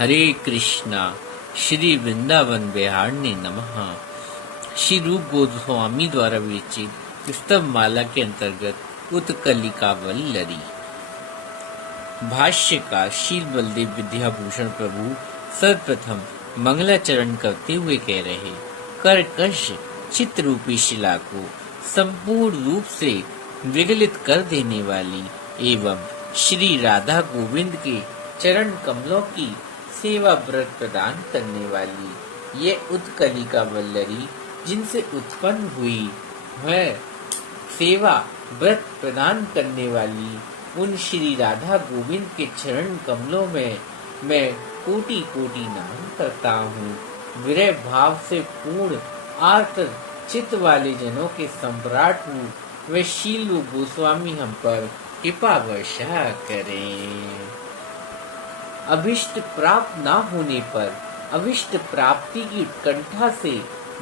हरे कृष्णा। श्री वृंदावन बिहारने नमः। श्री रूप गोस्वामी द्वारा विरचित स्तव माला के अंतर्गत उत्कलिका वल्लरी। भाष्य का शील बलदेव विद्याभूषण प्रभु सर्वप्रथम मंगलाचरण करते हुए कह रहे, कर्कश चित्त रूपी शिला को संपूर्ण रूप से विगलित कर देने वाली एवं श्री राधा गोविंद के चरण कमलों की सेवा व्रत प्रदान करने वाली ये उत्कलिका वल्लरी जिनसे उत्पन्न हुई है, सेवा व्रत प्रदान करने वाली उन श्री राधा गोविंद के चरण कमलों में मैं कोटि कोटि नमन करता हूँ। विरह भाव से पूर्ण आर्त चित्त वाले जनों के सम्राट हूँ, वे शील गोस्वामी हम पर कृपा वर्षा करें। अभिष्ट प्राप्त न होने पर अभिष्ट प्राप्ति की उत्कंठा से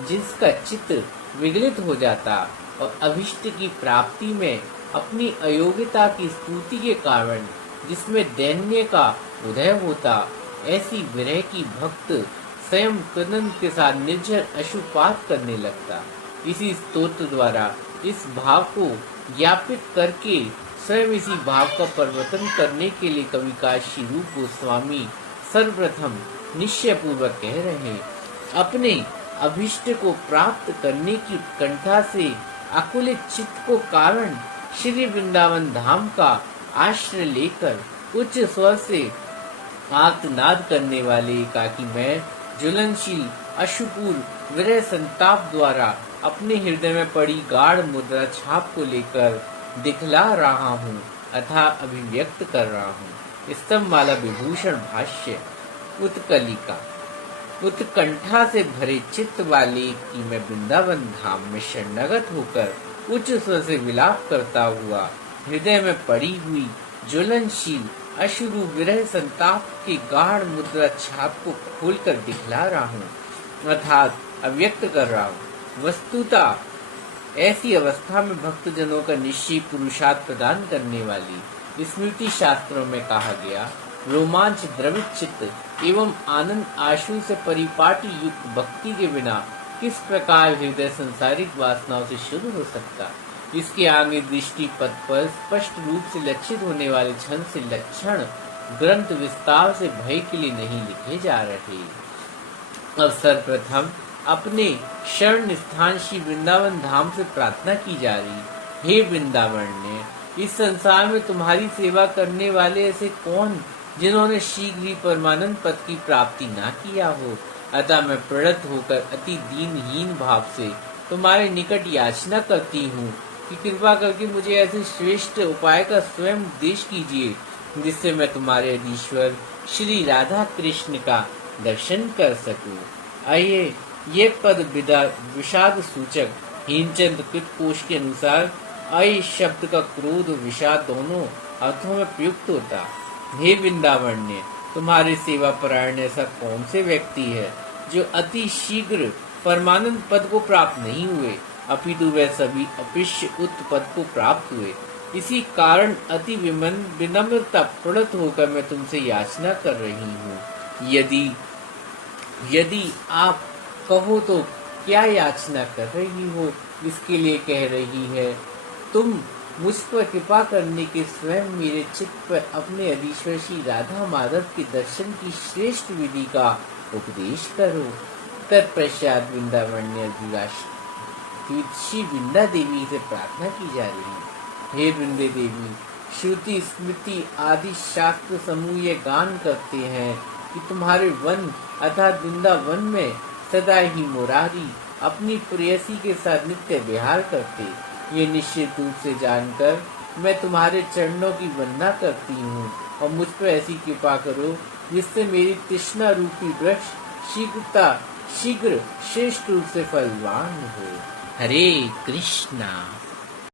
जिसका चित्त विगलित हो जाता और अभिष्ट की प्राप्ति में अपनी अयोग्यता की स्तुति के कारण जिसमें दैन्य का उदय होता, ऐसी विरह की भक्त स्वयं कदन के साथ निर्जर अशुपात करने लगता। इसी स्तोत्र द्वारा इस भाव को ज्ञापित करके स्वयं इसी भाव का परिवर्तन करने के लिए कविकार श्री रूप गोस्वामी सर्वप्रथम निश्चय पूर्वक कह रहे हैं, अपने अभिष्ट को प्राप्त करने की उत्कंठा से आकुलित चित्त को कारण श्री वृंदावन धाम का आश्रय लेकर उच्च स्वर से आर्तनाद करने वाले एकाकी मैं ज्वलनशील अशुपूर विरह संताप द्वारा अपने हृदय में पड़ी गाढ़ मुद्रा छाप को लेकर दिखला रहा हूँ अथा अभिव्यक्त कर रहा हूँ। स्तव माला विभूषण भाष्य। उत्कलिका उत्कंठा से भरे चित्त वाले की मैं वृंदावन धाम में शरणागत होकर उच्च स्वर से विलाप करता हुआ हृदय में पड़ी हुई ज्वलनशील अश्रु विरह संताप के गाढ़ मुद्रा छाप को खोलकर दिखला रहा हूँ अर्थात अव्यक्त कर रहा हूँ। वस्तुतः ऐसी अवस्था में भक्तजनों का निश्चय पुरुषार्थ प्रदान करने वाली स्मृति शास्त्रों में कहा गया, रोमांच द्रवित चित्त एवं आनंद आशु से परिपाटी युक्त भक्ति के बिना किस प्रकार हृदय संसारिक वासनाओं से शुरू हो सकता। इसके आगे दृष्टि पथ पर स्पष्ट रूप से लक्षित होने वाले छंद से लक्षण ग्रंथ विस्तार से भय के लिए नहीं लिखे जा रहे। अब सर्वप्रथम अपने शरण स्थान श्री वृंदावन धाम से प्रार्थना की जा रही, हे वृंदावन ने इस संसार में तुम्हारी सेवा करने वाले ऐसे कौन जिन्होंने शीघ्र ही परमानंद पद की प्राप्ति ना किया हो। अतः मैं प्रणत होकर अति दीनहीन भाव से तुम्हारे निकट याचना करती हूँ कि कृपा करके मुझे ऐसे श्रेष्ठ उपाय का स्वयं उपदेश कीजिए जिससे मैं तुम्हारे अधीश्वर श्री राधा कृष्ण का दर्शन कर सकूं। आइए ये पद विषाद सूचक हेमचंद कृतकोश के अनुसार आई शब्द का क्रोध और विषाद दोनों अर्थों में प्रयुक्त होता। हे वृंदावन ने तुम्हारे सेवा परायण ऐसा कौन से व्यक्ति है जो अति शीघ्र परमानंद पद को प्राप्त नहीं हुए, अपितु वे सभी अपिष्य उत पद को प्राप्त हुए। इसी कारण अति विनम्रता प्रणत होकर मैं तुमसे याचना कर रही हूँ। यदि आप कहो तो क्या याचना कर रही हो, इसके लिए कह रही है, तुम मुझ पर कृपा करने के स्वयं मेरे चित्त पर अपने अधीश्वर श्री राधा माधव के दर्शन की श्रेष्ठ विधि का उपदेश करो। तत्पश्चात वृंदावन श्री वृंदा देवी से प्रार्थना की जा रही है, हे वृंदे देवी, श्रुति स्मृति आदि शास्त्र समूह ये गान करते हैं कि तुम्हारे वन अर्थात वृंदावन में सदा ही मुरारी अपनी प्रेयसी के साथ नित्य विहार करते। ये निश्चित रूप से जानकर मैं तुम्हारे चरणों की वंदना करती हूँ और मुझ पर ऐसी कृपा करो जिससे मेरी तृष्णा रूपी वृक्ष शीघ्र श्रेष्ठ रूप से फलवान हो। हरे कृष्णा।